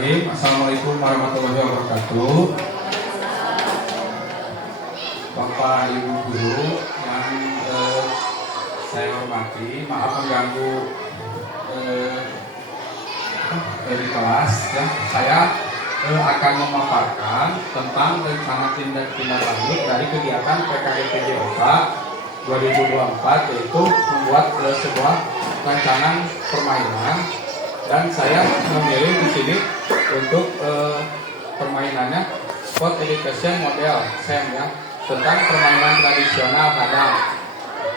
Bismillahirrahmanirrahim. Assalamualaikum warahmatullahi wabarakatuh. Bapak Ibu guru yang saya hormati, maaf mengganggu di kelas ya. Saya akan memaparkan tentang rencana tindak lanjut dari kegiatan PKDPJOK 2024, yaitu membuat sebuah rancangan permainan, dan saya memilih di sini untuk permainannya Sport Education Model SEM ya, tentang permainan tradisional hadang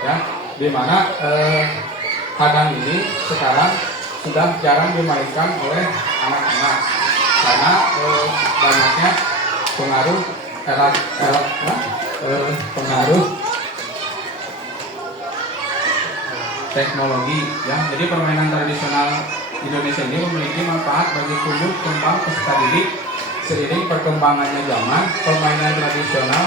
ya, di mana hadang ini sekarang sudah jarang dimainkan oleh anak-anak karena banyaknya pengaruh pengaruh teknologi ya. Jadi permainan tradisional Indonesia ini memiliki manfaat bagi tumbuh kembang peserta didik. Seiring perkembangannya zaman, permainan tradisional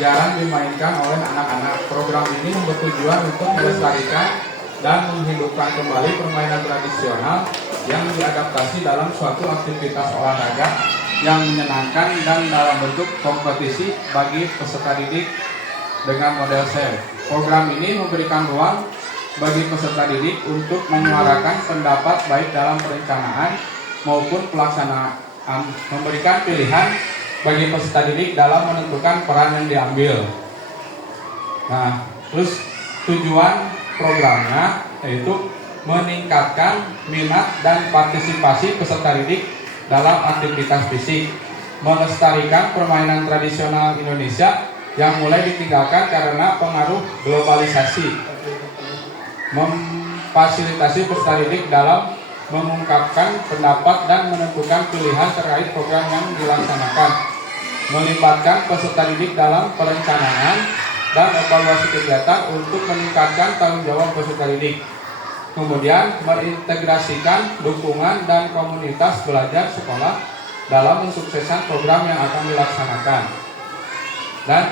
jarang dimainkan oleh anak-anak. Program ini bertujuan untuk melestarikan dan menghidupkan kembali permainan tradisional yang diadaptasi dalam suatu aktivitas olahraga yang menyenangkan dan dalam bentuk kompetisi bagi peserta didik dengan model SEM. Program ini memberikan ruang bagi peserta didik untuk menyuarakan pendapat baik dalam perencanaan maupun pelaksanaan, memberikan pilihan bagi peserta didik dalam menentukan peran yang diambil. Nah, terus tujuan programnya yaitu meningkatkan minat dan partisipasi peserta didik dalam aktivitas fisik, melestarikan permainan tradisional Indonesia yang mulai ditinggalkan karena pengaruh globalisasi, memfasilitasi peserta didik dalam mengungkapkan pendapat dan menentukan pilihan terkait program yang dilaksanakan, melibatkan peserta didik dalam perencanaan dan evaluasi kegiatan untuk meningkatkan tanggung jawab peserta didik, kemudian mengintegrasikan dukungan dan komunitas belajar sekolah dalam mensukseskan program yang akan dilaksanakan, dan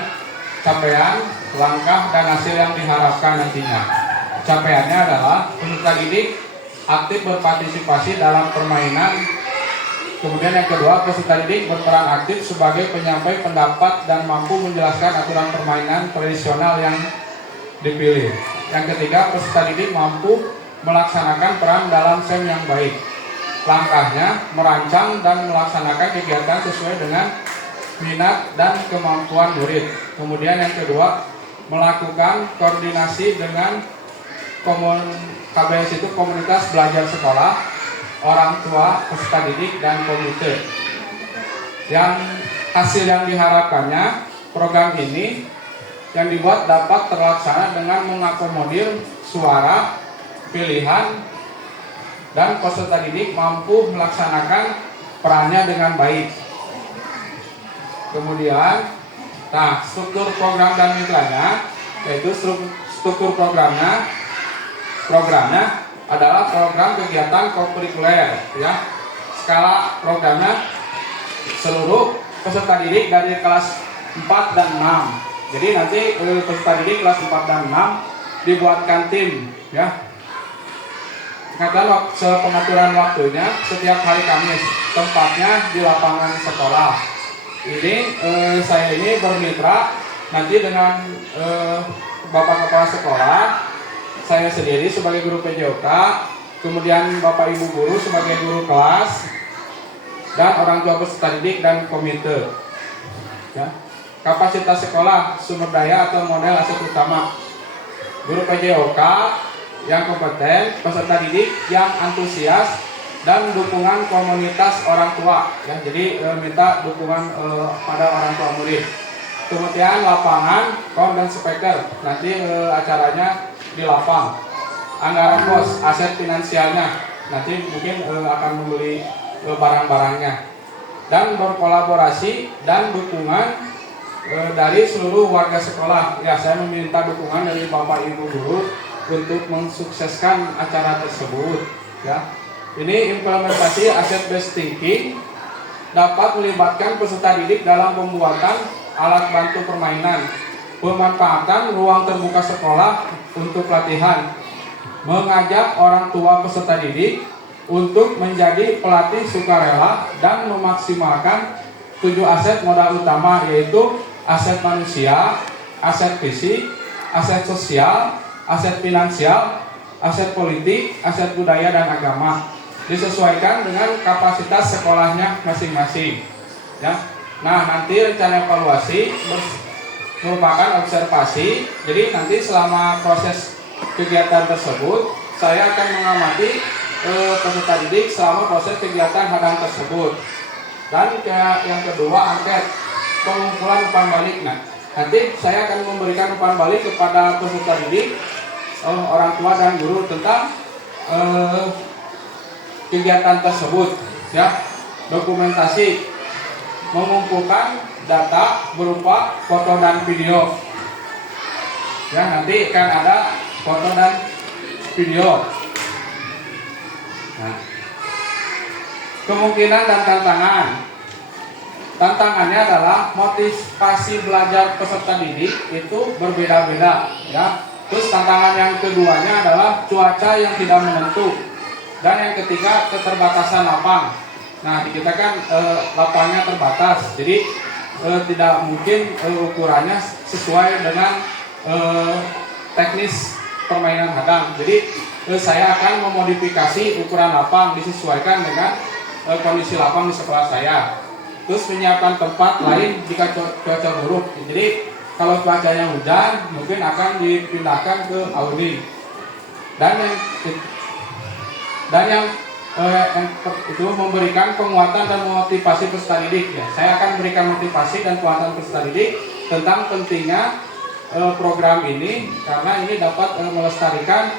capaian, langkah, dan hasil yang diharapkan nantinya. Capaiannya adalah peserta didik aktif berpartisipasi dalam permainan. Kemudian yang kedua, peserta didik berperan aktif sebagai penyampai pendapat dan mampu menjelaskan aturan permainan tradisional yang dipilih. Yang ketiga, peserta didik mampu melaksanakan peran dalam SEM yang baik. Langkahnya merancang dan melaksanakan kegiatan sesuai dengan minat dan kemampuan murid. Kemudian yang kedua, melakukan koordinasi dengan KBS itu komunitas belajar sekolah, orang tua, peserta didik, dan komite. Yang hasil yang diharapkannya, program ini yang dibuat dapat terlaksana dengan mengakomodir suara, pilihan, dan peserta didik mampu melaksanakan perannya dengan baik. Kemudian, struktur program dan mitranya, yaitu struktur programnya adalah program kegiatan kokurikuler ya. Skala programnya seluruh peserta didik dari kelas 4 dan 6. Jadi nanti peserta didik kelas 4 dan 6 dibuatkan tim ya. Pengaturan waktunya setiap hari Kamis, tempatnya di lapangan sekolah. Ini saya ini bermitra nanti dengan Bapak Kepala Sekolah, saya sendiri sebagai guru PJOK, kemudian Bapak Ibu guru sebagai guru kelas, dan orang tua peserta didik dan komite. Ya. Kapasitas sekolah, sumber daya atau model aset utama. Guru PJOK yang kompeten, peserta didik yang antusias, dan dukungan komunitas orang tua. Ya. Jadi minta dukungan pada orang tua murid. Kemudian lapangan, kom dan speaker. Nanti acaranya di lapang. Anggaran pos, aset finansialnya nanti mungkin akan membeli barang-barangnya, dan berkolaborasi dan dukungan dari seluruh warga sekolah. Ya, saya meminta dukungan dari Bapak Ibu guru untuk mensukseskan acara tersebut ya. Ini implementasi aset based thinking dapat melibatkan peserta didik dalam pembuatan alat bantu permainan, pemanfaatan ruang terbuka sekolah untuk pelatihan, mengajak orang tua peserta didik untuk menjadi pelatih sukarela dan memaksimalkan 7 aset modal utama, yaitu aset manusia, aset fisik, aset sosial, aset finansial, aset politik, aset budaya dan agama, disesuaikan dengan kapasitas sekolahnya masing-masing. Ya. Nah, nanti rencana evaluasi merupakan observasi. Jadi nanti selama proses kegiatan tersebut, saya akan mengamati peserta didik selama proses kegiatan hadang tersebut. Dan yang kedua, angket pengumpulan umpan balik. Nah, nanti saya akan memberikan umpan balik kepada peserta didik, orang tua dan guru tentang kegiatan tersebut. Ya, dokumentasi, mengumpulkan data berupa foto dan video. Ya, nanti akan ada foto dan video. Nah, kemungkinan dan tantangan. Tantangannya adalah motivasi belajar peserta didik itu berbeda-beda, ya. Terus tantangan yang keduanya adalah cuaca yang tidak menentu, dan yang ketiga keterbatasan lapang. Nah, di kita kan lapangnya terbatas, jadi tidak mungkin ukurannya sesuai dengan teknis permainan hadang. Jadi saya akan memodifikasi ukuran lapang disesuaikan dengan kondisi lapang di sekolah saya. Terus menyiapkan tempat lain jika cuaca buruk. Jadi kalau cuacanya hujan, mungkin akan dipindahkan ke Audi. Dan yang itu memberikan penguatan dan motivasi peserta didik. Ya, saya akan memberikan motivasi dan penguatan peserta didik tentang pentingnya program ini, karena ini dapat melestarikan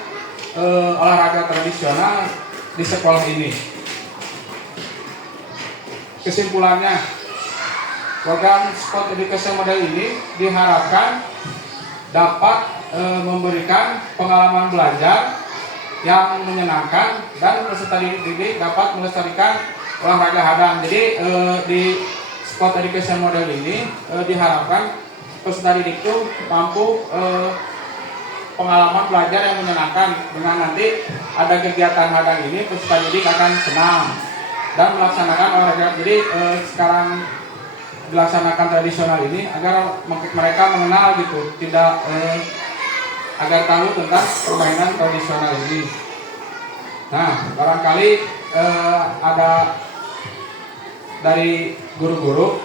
olahraga tradisional di sekolah ini. Kesimpulannya, program Sport Education Model ini diharapkan dapat memberikan pengalaman belajar yang menyenangkan dan peserta didik dapat melestarikan olahraga hadang. Jadi di Sport Education Model ini diharapkan peserta didik itu mampu pengalaman belajar yang menyenangkan. Dengan nanti ada kegiatan hadang ini, peserta didik akan senang dan melaksanakan olahraga. Jadi sekarang dilaksanakan tradisional ini agar mereka mengenal gitu, tidak agar tahu tentang permainan tradisional ini. Nah, barangkali ada dari guru-guru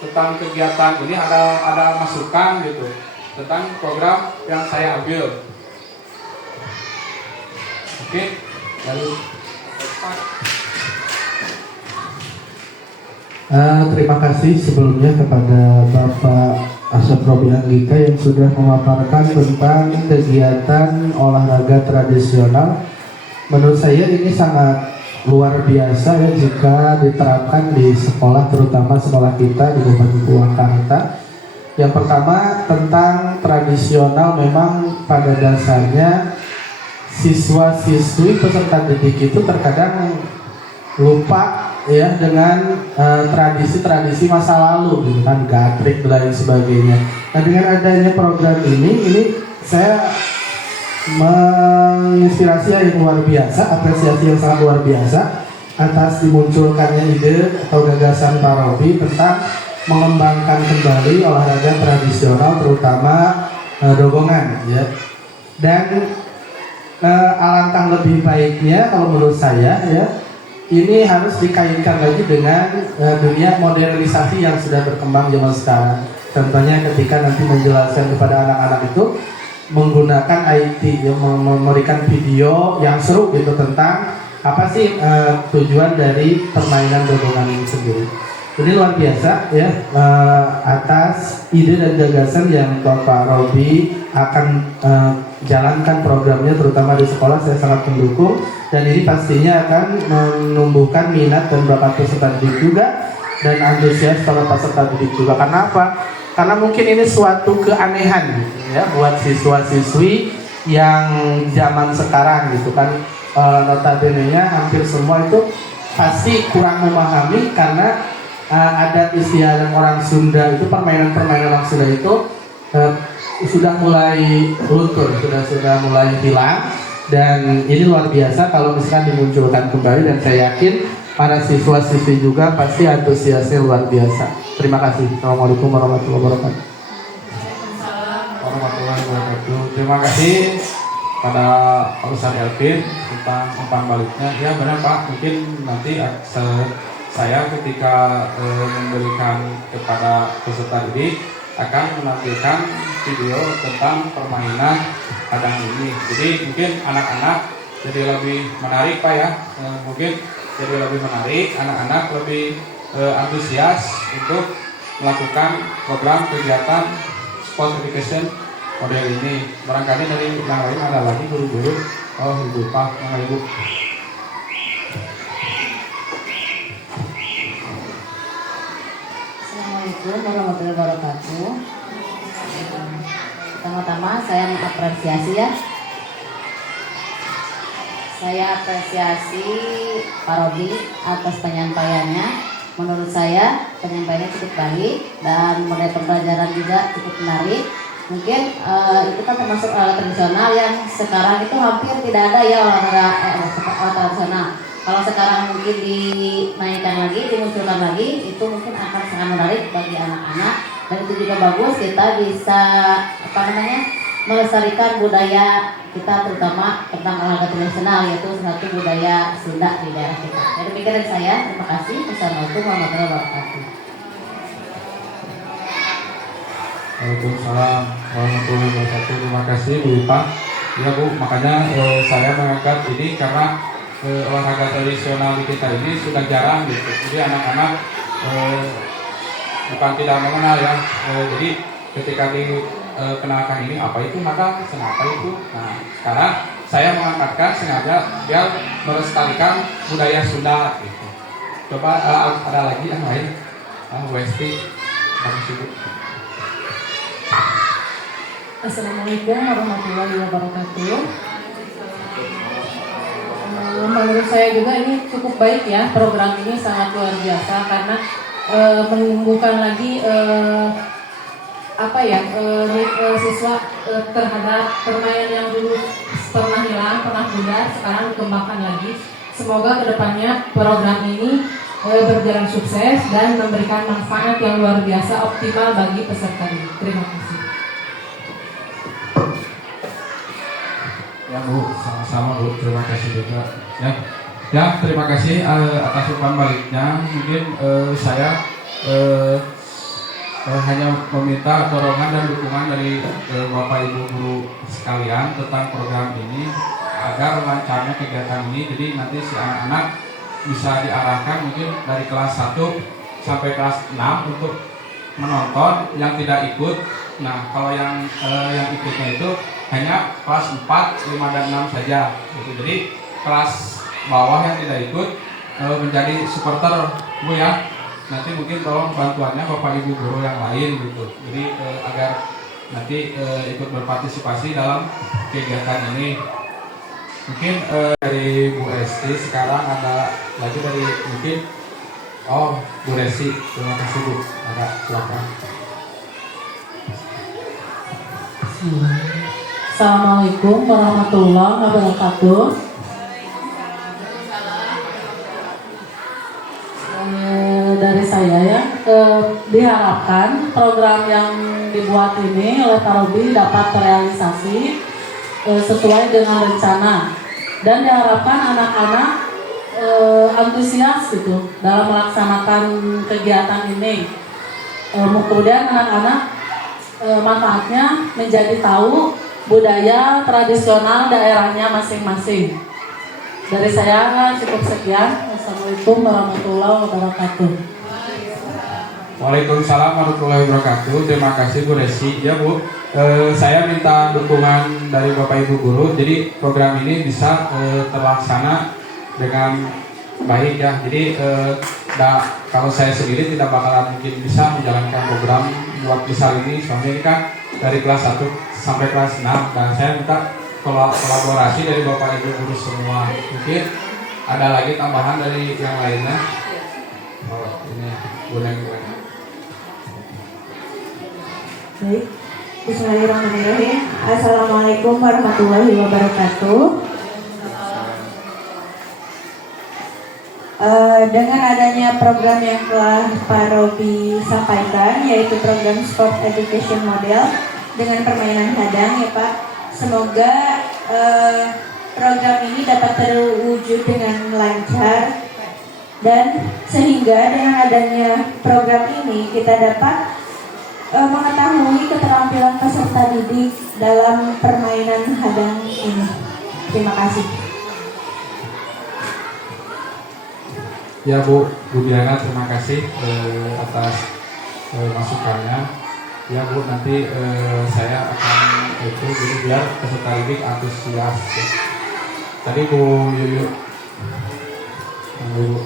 tentang kegiatan ini ada masukan gitu tentang program yang saya ambil. Oke, lalu terima kasih sebelumnya kepada Bapak Asep Robi Anggika yang sudah memaparkan tentang kegiatan olahraga tradisional. Menurut saya ini sangat luar biasa ya jika diterapkan di sekolah, terutama sekolah kita di Kabupaten Purwakarta. Yang pertama, tentang tradisional, memang pada dasarnya siswa-siswi peserta didik itu terkadang lupa ya dengan tradisi-tradisi masa lalu gitu kan, gatrik dan lain sebagainya. Nah, dengan adanya program ini saya menginspirasi yang luar biasa, apresiasi yang sangat luar biasa atas dimunculkannya ide atau gagasan Pak Robi tentang mengembangkan kembali olahraga tradisional, terutama dogongan ya. Dan alangkah lebih baiknya kalau menurut saya ya, ini harus dikaitkan lagi dengan dunia modernisasi yang sudah berkembang zaman sekarang. Contohnya ketika nanti menjelaskan kepada anak-anak itu menggunakan IT yang memberikan video yang seru gitu tentang apa sih tujuan dari permainan dogongan ini sendiri. Ini luar biasa ya, atas ide dan gagasan yang Bapak Robi akan jalankan programnya terutama di sekolah. Saya sangat mendukung, dan ini pastinya akan menumbuhkan minat dan bakat peserta didik juga dan antusias para peserta didik juga. Karena apa? Karena mungkin ini suatu keanehan gitu ya buat siswa-siswi yang zaman sekarang gitu kan. Notabene-nya hampir semua itu pasti kurang memahami karena adat istiadat orang Sunda itu, permainan-permainan orang Sunda itu sudah mulai luntur, sudah mulai hilang. Dan ini luar biasa kalau misalkan dimunculkan kembali, dan saya yakin para siswa-siswi juga pasti antusiasnya luar biasa. Terima kasih. Assalamualaikum warahmatullahi wabarakatuh. Warahmatullahi wabarakatuh. Terima kasih pada Pak Ustadz Elvin tentang umpan baliknya. Ya benar Pak, mungkin nanti saya ketika memberikan kepada peserta didik akan menampilkan video tentang permainan kadang ini. Jadi mungkin anak-anak jadi lebih menarik Pak ya. Mungkin jadi lebih menarik, anak-anak lebih antusias untuk melakukan program kegiatan sport education model ini. Barangkali dari yang lain ada lagi guru-guru. Oh ibu Pak, ibu. Assalamualaikum warahmatullahi wabarakatuh. Pertama-tama saya mengapresiasi ya. Saya apresiasi Pak Robi atas penyampaiannya. Menurut saya penyampaiannya cukup baik dan model pembelajaran juga cukup menarik. Mungkin itu kan termasuk olahraga tradisional yang sekarang itu hampir tidak ada ya olahraga tradisional. Kalau sekarang mungkin dinaikkan lagi, dimunculkan lagi, itu mungkin akan sangat menarik bagi anak-anak, dan itu juga bagus, kita bisa melestarikan budaya kita, terutama tentang olahraga tradisional, yaitu satu budaya Sunda di daerah kita. Jadi demikian dari saya, terima kasih. Wassalamualaikum warahmatullahi wabarakatuh. Waalaikumsalam warahmatullahi wabarakatuh. Terima kasih Bu Ipa. Ya Bu, makanya saya mengangkat ini karena olahraga tradisional di kita ini sudah jarang gitu. Jadi anak-anak bukan tidak mengenal ya. Jadi ketika dikenalkan ini apa itu maka apa itu. Nah sekarang saya mengangkatkan sengaja biar melestarikan budaya Sunda gitu. Coba ada lagi yang lain. Westi, Bu. Assalamualaikum warahmatullahi wabarakatuh. Menurut saya juga ini cukup baik ya, program ini sangat luar biasa karena menumbuhkan lagi siswa terhadap permainan yang dulu pernah hilang, pernah bundar, sekarang dikembangkan lagi. Semoga kedepannya program ini berjalan sukses dan memberikan manfaat yang luar biasa optimal bagi peserta didik. Terima kasih. Ya Bu, sama-sama Bu, terima kasih juga. Ya terima kasih atas umpan baliknya. Mungkin saya hanya meminta dorongan dan dukungan dari Bapak Ibu guru sekalian tentang program ini agar lancarnya kegiatan ini. Jadi nanti si anak-anak bisa diarahkan mungkin dari kelas 1 sampai kelas 6 untuk menonton, yang tidak ikut. Nah kalau yang ikutnya itu hanya kelas 4, 5, dan 6 saja gitu. Jadi kelas bawah yang tidak ikut menjadi supporter Bu ya. Nanti mungkin tolong bantuannya Bapak Ibu guru yang lain gitu. Jadi agar nanti ikut berpartisipasi dalam kegiatan ini. Mungkin dari Bu Esti, sekarang ada lagi dari mungkin Bu Resi. Terima kasih Bu. Ada silakan. Assalamualaikum warahmatullahi wabarakatuh. Dari saya ya, diharapkan program yang dibuat ini oleh Pak Robi dapat terrealisasi sesuai dengan rencana, dan diharapkan anak-anak antusias gitu dalam melaksanakan kegiatan ini. Kemudian anak-anak manfaatnya menjadi tahu budaya tradisional daerahnya masing-masing. Dari saya cukup sekian. Assalamualaikum warahmatullahi wabarakatuh. Waalaikumsalam warahmatullahi wabarakatuh. Terima kasih Bu Resi. Ya Bu, saya minta dukungan dari Bapak Ibu guru. Jadi program ini bisa terlaksana dengan baik ya. Jadi kalau saya sendiri tidak bakalan mungkin bisa menjalankan program buat besar ini. Soalnya ini kan dari kelas 1 sampai kelas 6, dan saya minta kolaborasi dari Bapak Ibu guru semua. Mungkin ada lagi tambahan dari yang lainnya. Oh ini boleh. Baik, bismillahirrahmanirrahim. Assalamualaikum warahmatullahi wabarakatuh. Dengan adanya program yang telah Pak Robi sampaikan, yaitu program Sport Education Model dengan permainan hadang ya Pak, semoga program ini dapat terwujud dengan lancar, dan sehingga dengan adanya program ini kita dapat mengetahui keterampilan peserta didik dalam permainan hadang ini. Terima kasih. Ya Bu Diana, terima kasih atas masukannya. Ya Bu, nanti saya akan itu jadi biar peserta didik antusias. Tadi Bu Yuyu. Bu.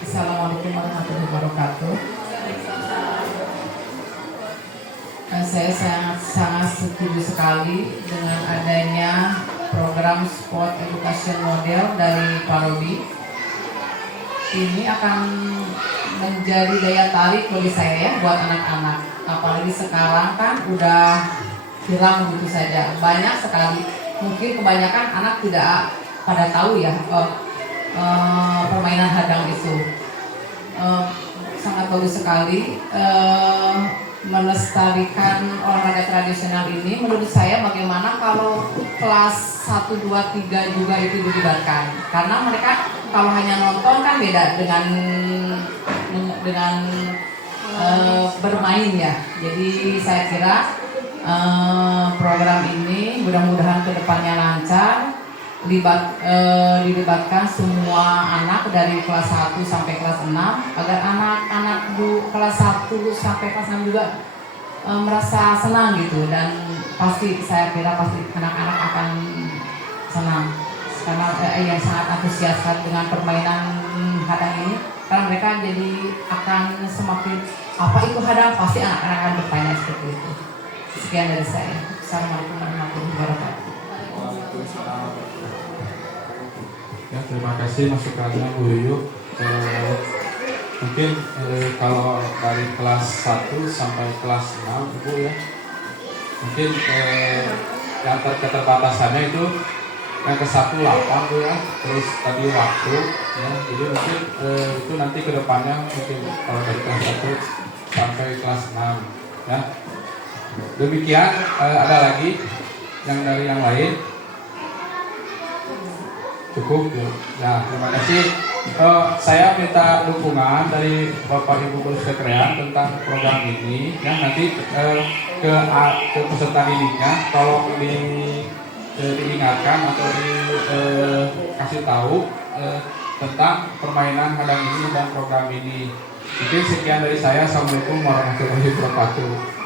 Assalamualaikum warahmatullahi wabarakatuh. Saya sangat setuju sekali dengan adanya program Sport Education Model dari Pak Robi. Ini akan menjadi daya tarik bagi saya ya buat anak-anak. Apalagi sekarang kan udah hilang begitu saja. Banyak sekali. Mungkin kebanyakan anak tidak pada tahu ya permainan hadang itu. Sangat bagus sekali. Melestarikan olahraga tradisional ini. Menurut saya bagaimana kalau kelas 1, 2, 3 juga itu dilibatkan, karena mereka kalau hanya nonton kan beda dengan bermain ya. Jadi saya kira program ini mudah-mudahan kedepannya lancar, dilibatkan semua anak dari kelas 1 sampai kelas 6 agar anak-anak kelas 1 sampai kelas 6 juga merasa senang gitu, dan saya kira pasti anak-anak akan senang karena yang sangat antusias dengan permainan hadang ini, karena mereka jadi akan semakin apa itu hadang, pasti anak-anak akan bertanya seperti itu. Sekian dari saya. Assalamualaikum warahmatullahi wabarakatuh. Ya, terima kasih masukannya Bu Yuyu. Mungkin kalau dari kelas 1 sampai kelas 6 Ibu ya, mungkin yang keterbatasannya itu yang ke 1 8 Bu ya, terus tadi waktu ya, jadi mungkin itu nanti kedepannya mungkin kalau dari kelas 1 sampai kelas 6 ya. Demikian, ada lagi yang dari yang lain? Cukup ya, terima kasih. Saya minta dukungan dari Bapak Ibu Guru Sekretariat tentang program ini ya, nanti ke peserta didiknya tolong diingatkan atau dikasih tahu tentang permainan hadang ini dan program ini. Mungkin sekian dari saya. Assalamualaikum warahmatullahi wabarakatuh.